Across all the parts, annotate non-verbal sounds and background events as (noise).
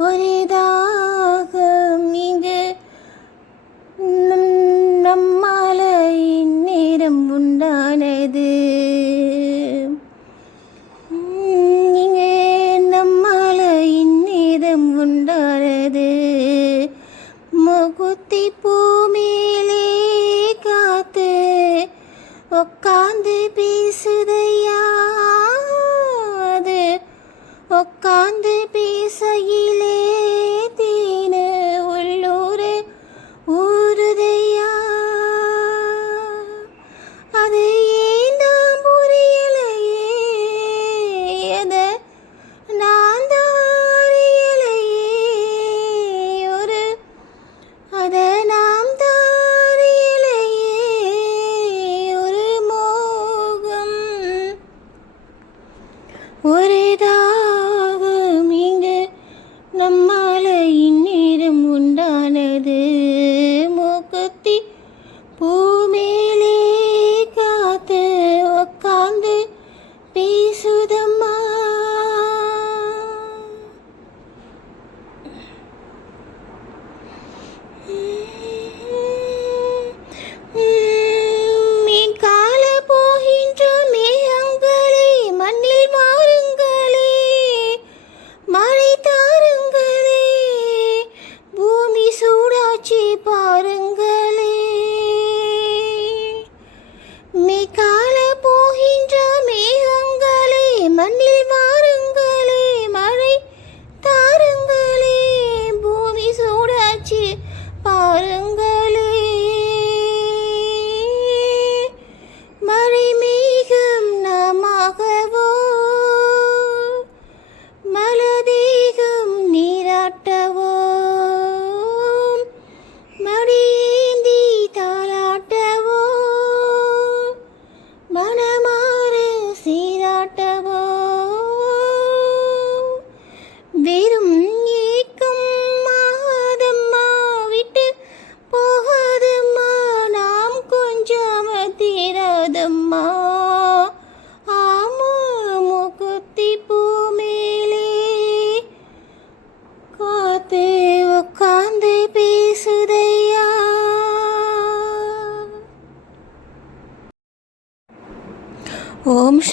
ஒரு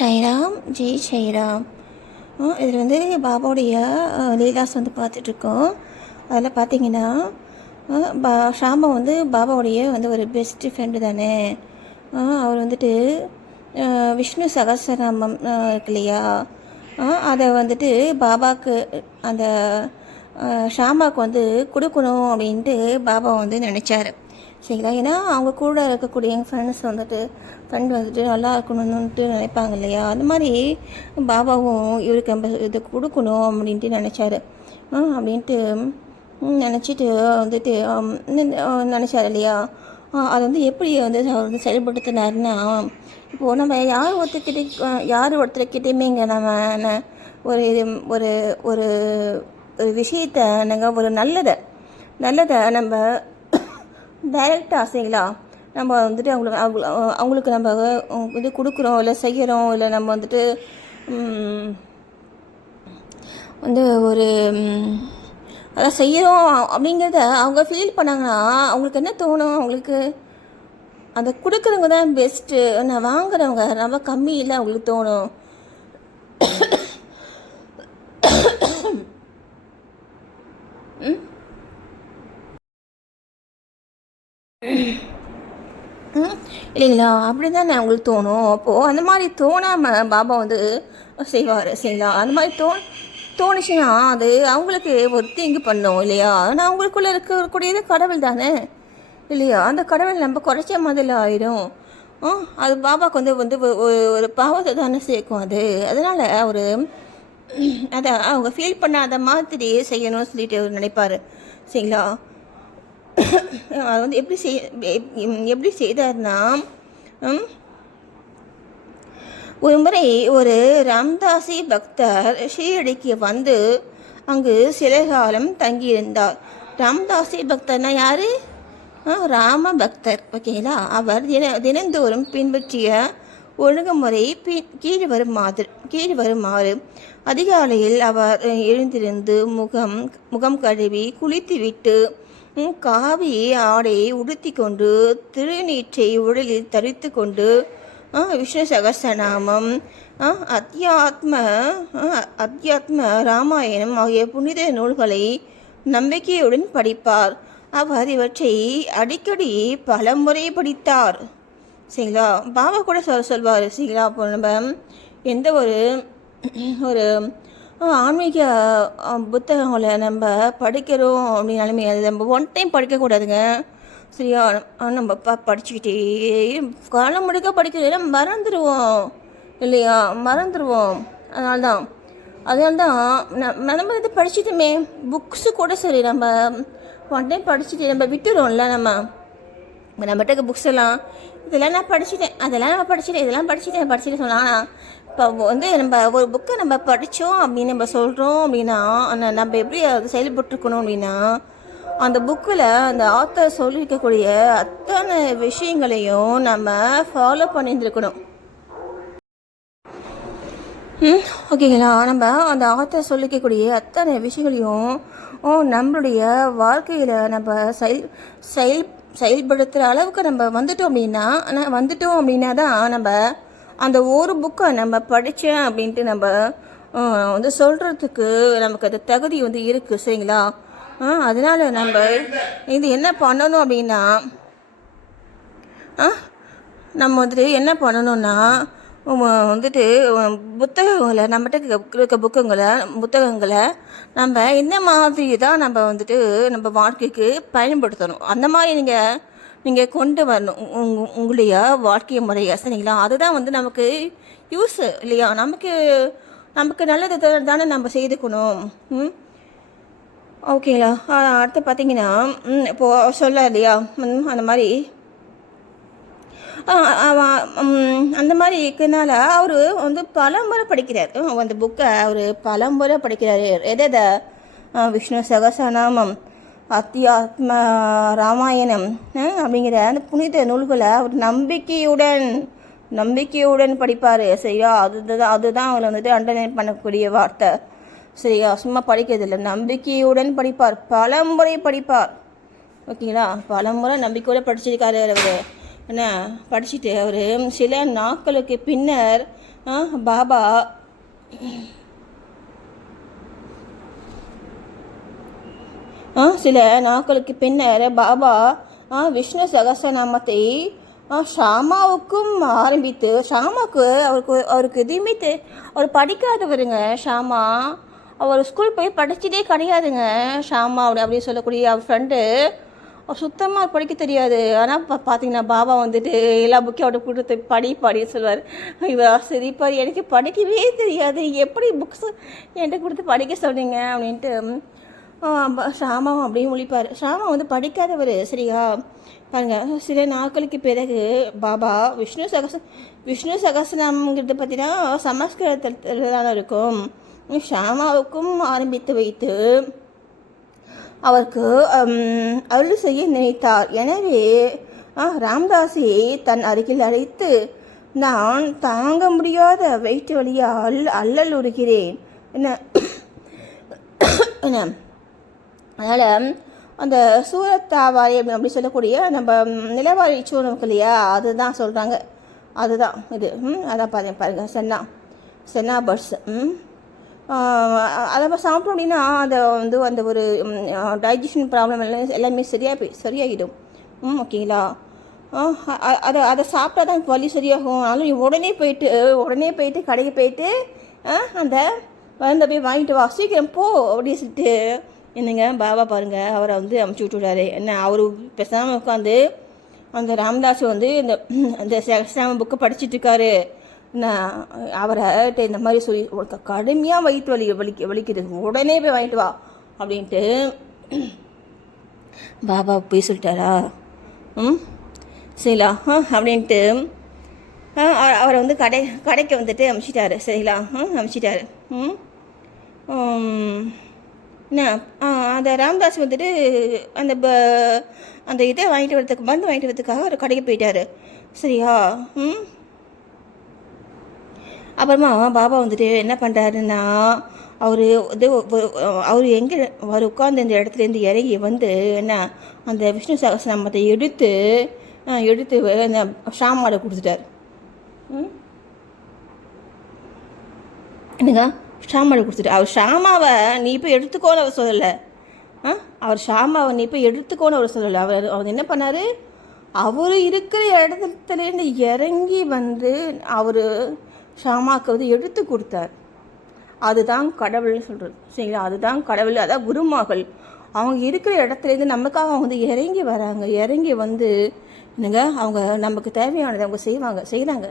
ஓம் ஸ்ரீராம் ஜெய் ஸ்ரீராம் இதில் வந்து பாபாவுடைய லீலாஸ் வந்து பார்த்துட்ருக்கோம். அதில் பார்த்தீங்கன்னா பா ஷாமா வந்து பாபாவுடைய வந்து ஒரு பெஸ்ட்டு ஃப்ரெண்டு தானே. அவர் வந்துட்டு விஷ்ணு சகசரநாமம் இருக்கு இல்லையா? அதை வந்துட்டு பாபாவுக்கு அந்த ஷாமாவுக்கு வந்து கொடுக்கணும் அப்படின்ட்டு பாபா வந்து நினச்சாரு. சரிங்களா? ஏன்னா அவங்க கூட இருக்கக்கூடிய எங்கள் ஃப்ரெண்ட்ஸ் வந்துட்டு ஃப்ரெண்ட் வந்துட்டு நல்லா இருக்கணும்னுட்டு நினைப்பாங்க இல்லையா? அந்த மாதிரி பாபாவும் இவருக்கு நம்ம இது கொடுக்கணும் அப்படின்ட்டு நினச்சாரு. அப்படின்ட்டு நினச்சிட்டு வந்துட்டு நினச்சாரு இல்லையா? அது வந்து எப்படி வந்து அவர் வந்து செயல்படுத்தினாருன்னா இப்போது நம்ம யார் ஒருத்தர்கிட்ட யார் ஒருத்தர்கிட்டையுமே இங்கே நம்ம ஒரு இது ஒரு ஒரு ஒரு விஷயத்தை நாங்கள் ஒரு நல்லதை நல்லதை நம்ம டைரக்ட் சரிங்களா? நம்ம வந்துட்டு அவங்களுக்கு அவங்க- அவங்களுக்கு நம்ம இது கொடுக்குறோம் இல்லை செய்கிறோம் இல்லை நம்ம வந்துட்டு வந்து ஒரு அதை அதான் செய்கிறோம் அப்படிங்கிறத அவங்க ஃபீல் பண்ணாங்கன்னா அவங்களுக்கு என்ன தோணும் அவங்களுக்கு? அதை கொடுக்குறவங்க தான் பெஸ்ட்டு நான் வாங்குறவங்க ரொம்ப கம்மி இல்லை அவங்களுக்கு தோணும் ம், இல்லைங்களா? அப்படி தானே அவங்களுக்கு தோணும். அப்போது அந்த மாதிரி தோணாமல் பாபா வந்து செய்வார் சரிங்களா? அந்த மாதிரி தோ தோணுச்சுன்னா அது அவங்களுக்கு ஒரு தீங்கு பண்ணும் இல்லையா? ஆனால் அவங்களுக்குள்ளே இருக்கக்கூடியது கடவுள் தானே இல்லையா? அந்த கடவுள் நம்ம குறைச்ச மாதிரி ஆயிடும் அது பாபாவுக்கு வந்து வந்து ஒரு பாவத்தை தானே சேர்க்கும் அது. அதனால் ஒரு அதை அவங்க ஃபீல் பண்ணாத மாதிரி செய்யணும்னு சொல்லிட்டு அவர் நினைப்பார் சரிங்களா? (coughs) அது வந்து எப்படி செய் எப்படி செய்தார்னா ஒரு முறை ஒரு ராம்தாசி பக்தர் ஷீரடிக்கு வந்து அங்கு சில காலம் தங்கியிருந்தார். ராம்தாசி பக்தர்னா யார்? ராம பக்தர் ஓகேங்களா அவர் தின தினந்தோறும் பின்பற்றிய ஒழுங்குமுறை பி கீழ் வருமாறு கீழ் வருமாறு அதிகாலையில் அவர் எழுந்திருந்து முகம் முகம் கழுவி குளித்துவிட்டு காவி ஆடையை உடுத்தி கொண்டு திருநீற்றை உடலில் தரித்து கொண்டு விஷ்ணு சகசநாமம் அத்தியாத்ம அத்தியாத்ம ராமாயணம் ஆகிய புனித நூல்களை நம்பிக்கையுடன் படிப்பார். அவர் இவற்றை அடிக்கடி பல முறை படித்தார். சரிங்களா? பாபா கூட சொல்ல சொல்வார் சரிங்களா? அப்போ நம்ம எந்த ஒரு ஒரு ஆன்மீக புத்தகங்களை நம்ம படிக்கிறோம் அப்படின்னாலுமே அது நம்ம ஒன் டைம் படிக்கக்கூடாதுங்க. சரியா? நம்ம ப படிச்சுக்கிட்டே காலம் முழுக்க படிக்கிறது நம்ம மறந்துடுவோம் இல்லையா? மறந்துடுவோம் அதனால தான் அதனால தான் நம்ம இது படிச்சுட்டுமே புக்ஸு கூட சரி நம்ம ஒன் டைம் படிச்சுட்டு நம்ம விட்டுறோம்ல நம்ம. நம்மகிட்ட புக்ஸ் எல்லாம் இதெல்லாம் நான் படிச்சிட்டேன் அதெல்லாம் நான் படிச்சிட்டேன் இதெல்லாம் படிச்சுட்டேன் படிச்சுட்டு சொன்னால் இப்போ வந்து நம்ம ஒரு புக்கை நம்ம படித்தோம் அப்படின்னு நம்ம சொல்கிறோம் அப்படின்னா நம்ம எப்படி அது செயல்பட்டுருக்கணும் அப்படின்னா அந்த புக்கில் அந்த ஆத்தர் சொல்லியிருக்கக்கூடிய அத்தனை விஷயங்களையும் நம்ம ஃபாலோ பண்ணியிருந்துருக்கணும். ம் ஓகேங்களா நம்ம அந்த ஆத்தர் சொல்லிக்கக்கூடிய அத்தனை விஷயங்களையும் நம்மளுடைய வாழ்க்கையில் நம்ம செயல் செயல் செயல்படுத்துகிற அளவுக்கு நம்ம வந்துட்டோம் அப்படின்னா ஆனால் வந்துட்டோம் அப்படின்னா தான் நம்ம அந்த ஒரு புக்கை நம்ம படித்தேன் அப்படின்ட்டு நம்ம வந்து சொல்கிறதுக்கு நமக்கு அது தகுதி வந்து இருக்குது சரிங்களா? ஆ அதனால் நம்ம இது என்ன பண்ணணும் அப்படின்னா ஆ நம்ம வந்துட்டு என்ன பண்ணணும்னா வந்துட்டு புத்தகங்களை நம்மகிட்ட இருக்க புக்குங்களை புத்தகங்களை நம்ம இந்த மாதிரி தான் நம்ம வந்துட்டு நம்ம வாழ்க்கைக்கு பயன்படுத்தணும். அந்த மாதிரி நீங்கள் நீங்கள் கொண்டு வரணும் உங் உங்களுடைய வாழ்க்கை முறையை சரிங்களா அதுதான் வந்து நமக்கு யூஸ் இல்லையா? நமக்கு நமக்கு நல்லது தானே நம்ம செய்துக்கணும். ம்? ஓகேங்களா அடுத்து பார்த்தீங்கன்னா இப்போது சொல்ல இல்லையா? அந்த மாதிரி. அந்த மாதிரி இருக்கனால அவர் வந்து பல முறை படிக்கிறார். அந்த புக்கை அவர் பல முறை படிக்கிறார். எதை விஷ்ணு சகசநாமம் அத்தியாத்ம ராமாயணம் அப்படிங்கிற அந்த புனித நூல்களை அவர் நம்பிக்கையுடன் நம்பிக்கையுடன் படிப்பார். சரியா? அதுதான் அதுதான் அவர் வந்துட்டு அண்டர்லைன் பண்ணக்கூடிய வார்த்தை. சரியா? சும்மா படிக்கிறதில்ல நம்பிக்கையுடன் படிப்பார். பல முறை படிப்பார். ஓகேங்களா? பல முறை நம்பிக்கையோட படிச்சிருக்காரு அவர். என்ன? படிச்சுட்டு அவர் சில நாட்களுக்கு பின்னர் ஆ, பாபா சில நாட்களுக்கு பின்னர் பாபா ஆ, விஷ்ணு சகசநாமத்தை ஷாமாவுக்கும் ஆரம்பித்து ஷாமாவுக்கு அவருக்கு அவருக்கு எதுவுமே தெ அவர் படிக்காதவருங்க ஷாமா. அவர் ஸ்கூல் போய் படிச்சதே கிடையாதுங்க ஷாமா அப்படி அப்படின்னு சொல்லக்கூடிய அவர் ஃப்ரெண்டு அவர் சுத்தமாக படிக்க தெரியாது. ஆனால் இப்போ பார்த்தீங்கன்னா பாபா வந்துட்டு எல்லா புக்கையும் அவர்கிட்ட கொடுத்து படி படின்னு சொல்லுவார். இவர் சிரிப்பார் எனக்கு படிக்கவே தெரியாது. எப்படி புக்ஸ் என்கிட்ட கொடுத்து படிக்க சொல்கிறீங்க அப்படின்ட்டு. ஷாமாவும் அப்படியே முழிப்பார். ஷாமா வந்து படிக்காதவர் சரியா? பாருங்க சில நாட்களுக்கு பிறகு பாபா விஷ்ணு சகச விஷ்ணு சகசனம்ங்கிறது பார்த்தீங்கன்னா சமஸ்கிருதத்தில் தான் இருக்கும். ஷாமாவுக்கும் ஆரம்பித்து வைத்து அவருக்கு அருள் செய்ய நினைத்தார். எனவே ஆ, ராம்தாஸை தன் அருகில் அழைத்து நான் தாங்க முடியாத வயிற்று வழியால் அல்லல் உறுகிறேன் என்ன என்ன அதனால் அந்த சூரத்தாவாரி அப்படி சொல்லக்கூடிய நம்ம நிலவாரி சூரம் இல்லையா? அதுதான் சொல்கிறாங்க அதுதான் இது. ம் அதான் பாருங்க பாருங்கள் சென்னா. சென்னா பர்ட்ஸ். ம். அதை சாப்பிட்டோம் அப்படின்னா அதை வந்து அந்த ஒரு டைஜஷன் ப்ராப்ளம் எல்லாம் எல்லாமே சரியாக போய் சரியாகிடும் ம் ஓகேங்களா? அதை அதை சாப்பிட்டா தான் வலி சரியாகும். அதனால நீ உடனே போயிட்டு உடனே போயிட்டு கடைக்கு போயிட்டு அந்த மருந்தை போய் வாங்கிட்டு வா. சீக்கிரம் போ அப்படின்னு சொல்லிட்டு என்னங்க பாபா பாருங்கள் அவரை வந்து அமுச்சு விட்டுவிட்டாரு என்ன அவர் பேசாமல் உட்காந்து அந்த ராமதாஸ் வந்து இந்த அந்த சகஸ்ராம புக்கை படிச்சிட்டு இருக்காரு. நான் அவரை இந்த மாதிரி சொல்லி உனக்கு கடுமையாக வயிற்று வலி வலிக்க வலிக்கிறது உடனே போய் வாங்கிட்டு வா அப்படின்ட்டு பாபா போய் சொல்லிட்டாரா? ம் சரிலா அப்படின்ட்டு அவரை வந்து கடை கடைக்கு வந்துட்டு அமுச்சிட்டாரு. சரிங்களா ம் அமுச்சிட்டாரு. ம் என்ன? அந்த ராம்தாஸ் வந்துட்டு அந்த ப அந்த இதை வாங்கிட்டு வரதுக்கு மருந்து வாங்கிட்டு வரதுக்காக ஒரு கடைக்கு போயிட்டாரு. சரியா? ம்? அப்புறமா பாபா வந்துட்டு என்ன பண்ணுறாருன்னா அவர் இது அவர் எங்கே அவர் உட்காந்து இந்த இடத்துலேருந்து இறங்கி வந்து என்ன அந்த விஷ்ணு சகசநாமத்தை எடுத்து எடுத்து அந்த ஷாமாடை கொடுத்துட்டார். ம்? என்னங்க? ஷாமாவை கொடுத்துட்டு அவர் ஷாமாவை நீ இப்போ எடுத்துக்கோன்னு அவர் சொல்லலை. ஆ? அவர் ஷாமாவை நீ இப்போ எடுத்துக்கோன்னு அவர் சொல்லலை. அவர் அவர் என்ன பண்ணார்? அவர் இருக்கிற இடத்துலேருந்து இறங்கி வந்து அவர் ஷாமாவுக்கு வந்து எடுத்து கொடுத்தார். அதுதான் கடவுள்னு சொல்கிறது சரிங்களா? அதுதான் கடவுள் அதான் குருமார்கள் அவங்க இருக்கிற இடத்துலேருந்து நமக்காக அவங்க வந்து இறங்கி வராங்க. இறங்கி வந்து என்னங்க? அவங்க நமக்கு தேவையானதை அவங்க செய்வாங்க செய்கிறாங்க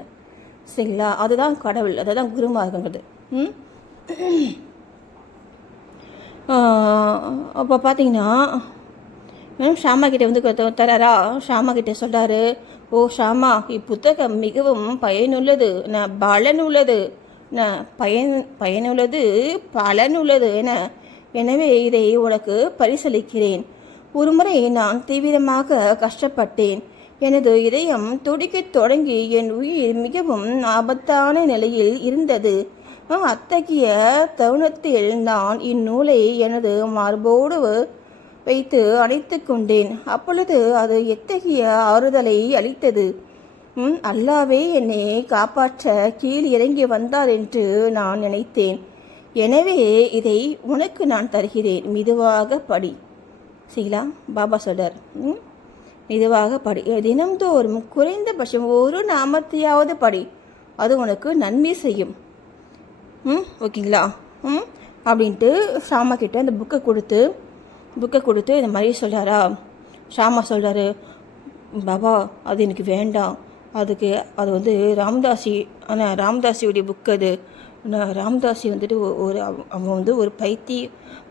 சரிங்களா? அதுதான் கடவுள் அதுதான் குருமார்ங்கிறது ம்? அப்போ பார்த்தீங்கன்னா மேம் ஷாமா வந்து தராரா? ஷாமா கிட்டே சொல்கிறாரு ஓ ஷாமா இப்புத்தகம் மிகவும் பயனுள்ளது நான் பலனுள்ளது நான் பயன் பயனுள்ளது பலனுள்ளது என எனவே இதை உனக்கு பரிசளிக்கிறேன். ஒருமுறை நான் தீவிரமாக கஷ்டப்பட்டேன். எனது இதயம் துடிக்கத் தொடங்கி என் உயிர் மிகவும் ஆபத்தான நிலையில் இருந்தது. அத்தகைய தருணத்தில் நான் இந்நூலை எனது மார்போடு வைத்து அணைத்து கொண்டேன். அப்பொழுது அது எத்தகைய ஆறுதலை அளித்தது? ம், அல்லாவே என்னை காப்பாற்ற கீழ் இறங்கி வந்தார் என்று நான் நினைத்தேன். எனவே இதை உனக்கு நான் தருகிறேன். மெதுவாக படி. சரிங்களா பாபா சொல்றார். ம் மெதுவாக படி. தினம்தோறும் குறைந்தபட்சம் ஒரு நாமத்தையாவது படி. அது உனக்கு நன்மை செய்யும். ம் ஓகேங்களா? ம் அப்படின்ட்டு ஷாமா கிட்டே அந்த புக்கை கொடுத்து புக்கை கொடுத்து இந்த மாதிரி சொல்கிறாரா ஷாமா சொல்கிறாரு பாபா அது எனக்கு வேண்டாம். அதுக்கு அது வந்து ராமதாசி ஆனால் ராமதாசியுடைய புக் அது. நான் ராமதாசி வந்துட்டு ஒரு அவ- அவன் வந்து ஒரு பைத்தி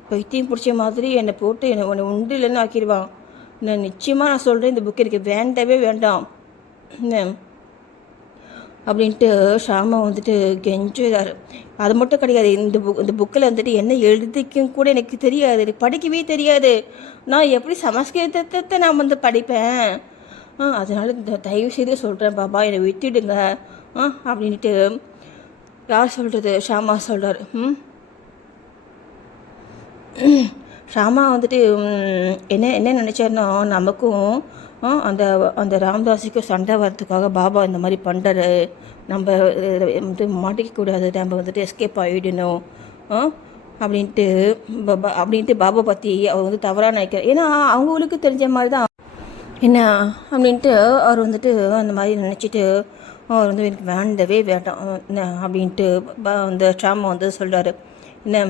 பைத்தியம் பிடிச்ச மாதிரி என்னை போட்டு என்னை உன்னை உண்டு இல்லைன்னு ஆக்கிடுவான். நான் நிச்சயமாக நான் சொல்கிறேன் இந்த புக் எனக்கு வேண்டவே வேண்டாம். என்ன அப்படின்ட்டு ஷாமா வந்துட்டு கெஞ்சுறாரு. அது மட்டும் கிடையாது இந்த புக் இந்த புக்கில் வந்துட்டு என்ன எழுதிக்கும் கூட எனக்கு தெரியாது. எனக்கு படிக்கவே தெரியாது. நான் எப்படி சமஸ்கிருதத்தை நான் வந்து படிப்பேன்? ஆ அதனால் இந்த தயவு செய்து சொல்கிறேன் பாபா என்னை விட்டுடுங்க. ஆ அப்படின்ட்டு யார் சொல்கிறது ஷாமா சொல்கிறார் ம். ஷாமா வந்துட்டு என்ன என்ன நினச்சாருன்னா நமக்கும் அந்த அந்த ராம்தாஸுக்கு சண்டை வரத்துக்காக பாபா இந்த மாதிரி பண்ணுறாரு நம்ம வந்து மாட்டிக்கக்கூடாது நம்ம வந்துட்டு எஸ்கேப் ஆகிடணும் அப்படின்ட்டு அப்படின்ட்டு பாபா பற்றி அவர் வந்து தவறாக நினைக்கிறார். ஏன்னா அவங்களுக்கு தெரிஞ்ச மாதிரி தான். என்ன அப்படின்ட்டு அவர் வந்துட்டு அந்த மாதிரி நினச்சிட்டு அவர் வந்து எனக்கு வேண்டவே வேண்டாம். என்ன அப்படின்ட்டு அந்த ஷாமா வந்து சொல்கிறாரு என்ன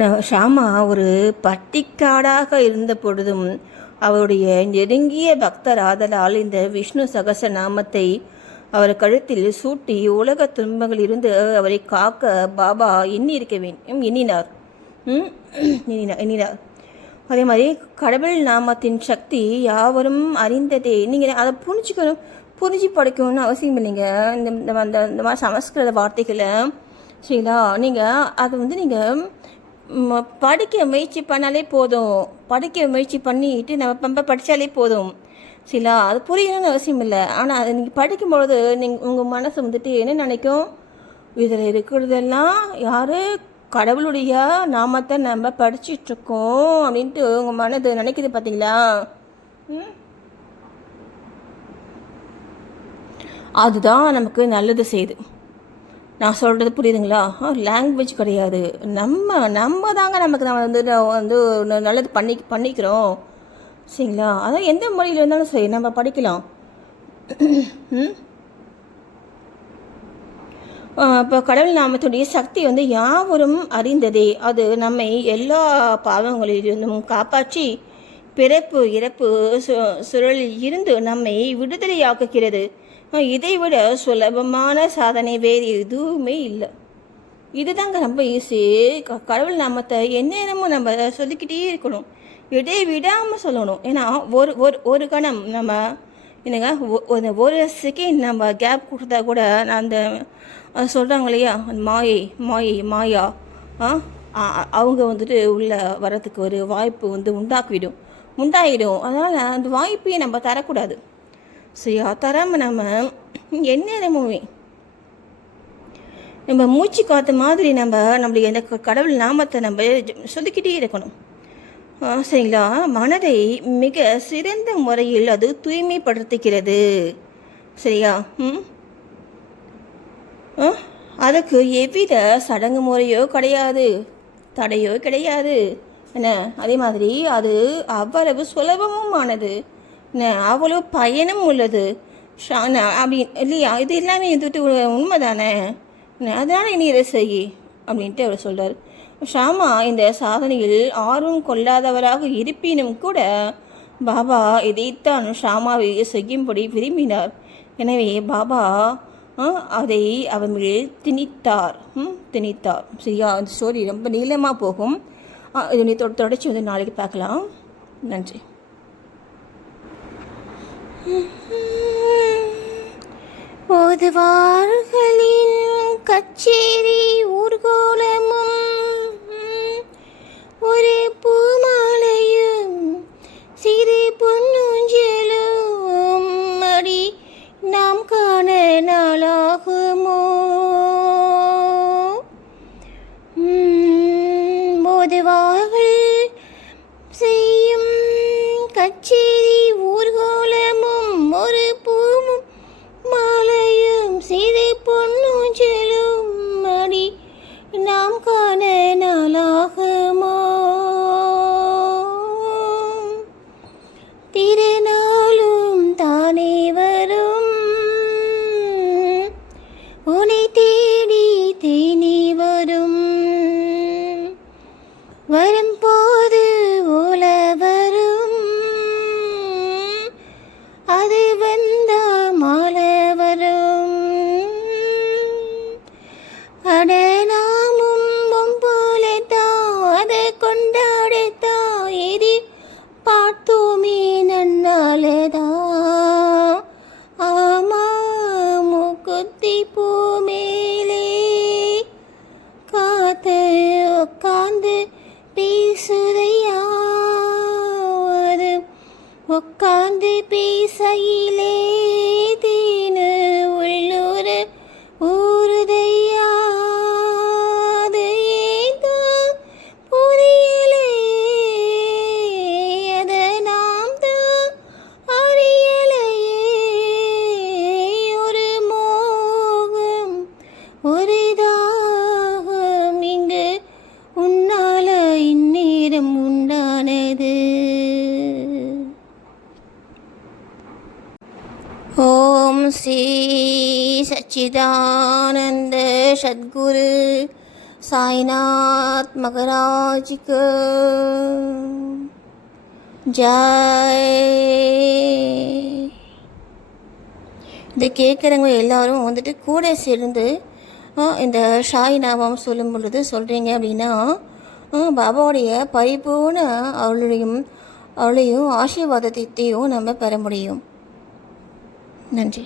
ஷாமா ஒரு பட்டிக்காடாக இருந்த பொழுதும் அவருடைய நெருங்கிய பக்தர் ஆதலால் இந்த விஷ்ணு சகச நாமத்தை அவர் கழுத்தில் சூட்டி உலக துன்பங்களிலிருந்து அவரை காக்க பாபா எண்ணி இருக்க வேண்டும். எண்ணினார். எண்ணினார் எண்ணினார். அதே மாதிரி கடவுள் நாமத்தின் சக்தி யாவரும் அறிந்ததே. நீங்கள் அதை புரிஞ்சுக்கணும். புரிஞ்சு படிக்கணும்னு அவசியம் இல்லைங்க. இந்த இந்த அந்த இந்த மாதிரி சமஸ்கிருத வார்த்தைகளை சரிங்களா? நீங்கள் அதை வந்து நீங்கள் படிக்க முயற்சி பண்ணாலே போதும். படிக்க முயற்சி பண்ணிட்டு நம்ம பம்ப படித்தாலே போதும். சரிங்களா அது புரியணும்னு அவசியம் இல்லை. ஆனால் அதை நீங்கள் படிக்கும்பொழுது நீங்கள் உங்கள் மனசு வந்துட்டு என்ன நினைக்கும்? இதில் இருக்கிறதெல்லாம் யார்? கடவுளுடைய நாமத்தை நம்ம படிச்சிட்ருக்கோம் அப்படின்ட்டு உங்கள் மனது நினைக்குது பார்த்தீங்களா ம்? அதுதான் நமக்கு நல்லது செய்யுது நான் சொல்கிறது புரியுதுங்களா? லாங்குவேஜ் கிடையாது. நம்ம நம்ம தாங்க நமக்கு நம்ம வந்து வந்து நல்லது பண்ணி பண்ணிக்கிறோம். சரிங்களா? அதான் எந்த மொழியில் இருந்தாலும் சரி நம்ம படிக்கலாம். ம்? இப்போ கடவுள் நாமத்துடைய சக்தி வந்து யாவரும் அறிந்ததே. அது நம்மை எல்லா பாவங்களிலிருந்தும் காப்பாற்றி பிறப்பு இறப்பு சு சுழலில் இருந்து நம்மை விடுதலையாக்குகிறது. இதைவிட சுலபமான சாதனை வேறு எதுவுமே இல்லை. இதுதாங்க ரொம்ப ஈஸி க- கடவுள் நாமத்தை எந்நேரமும் நம்ம சொல்லிக்கிட்டே இருக்கணும். இடை விடாமல் சொல்லணும். ஏன்னா ஒரு ஒரு ஒரு கணம் நம்ம என்னங்க ஒ- ஒரு ஒரு செகண்ட் நம்ம கேப் கொடுத்தா கூட நான் அந்த சொல்கிறாங்க இல்லையா அந்த மாயை மாயை மாயா அவங்க வந்துட்டு உள்ளே வரத்துக்கு ஒரு வாய்ப்பு வந்து உண்டாக்கிவிடும். உண்டாயிடும். அதனால் அந்த வாய்ப்பையும் நம்ம தரக்கூடாது. சரியா தராமல் நம்ம எந்நேரமுமே நம்ம மூச்சு காற்று மாதிரி நம்ம நம்மளுடைய அந்த கடவுள் நாமத்தை நம்ம சொதுக்கிட்டே இருக்கணும். ஆ, சரிங்களா? மனதை மிக சிறந்த முறையில் அது தூய்மைப்படுத்துகிறது. சரியா? ம்? ஆ, அதுக்கு எவ்வித சடங்கு முறையோ கிடையாது. தடையோ கிடையாது. என்ன? அதே மாதிரி அது அவ்வளவு சுலபமுமானது. அவ்வளோ பயனும் உள்ளது. ஷா- அப்படி இல்லையா இது எல்லாமே வந்துட்டு உண்மை தானே அதனால் நீ இதை செய் அப்படின்ட்டு அவர் சொல்கிறார் ஷாமா இந்த சாதனையில் ஆர்வம் கொள்ளாதவராக இருப்பினும் கூட பாபா இதைத்தான் ஷாமாவை செய்யும்படி விரும்பினார். எனவே பாபா அதை அவர் மேல் திணித்தார். ம், திணித்தார். சரியா? அந்த ஸ்டோரி ரொம்ப நீளமாக போகும். இதனை நீ தொடர்ச்சி வந்து நாளைக்கு பார்க்கலாம். நன்றி. ஓதுவார்களின் கச்சேரி ஊர்கோலமும் ஒரு பூமாலை ஓம் ஸ்ரீ சச்சிதானந்த சத்குரு சாய்நாத் மகராஜிக்கு ஜாய். இது கேட்குறவங்க எல்லாரும் வந்துட்டு கூட சேர்ந்து இந்த ஷாய் நாமம் சொல்லும் பொழுது சொல்கிறீங்க அப்படின்னா பாபாவுடைய பரிபூர்ண அவளுடையும் அவளையும் ஆசீர்வாதத்தையும் நம்ம பெற முடியும். நன்றி.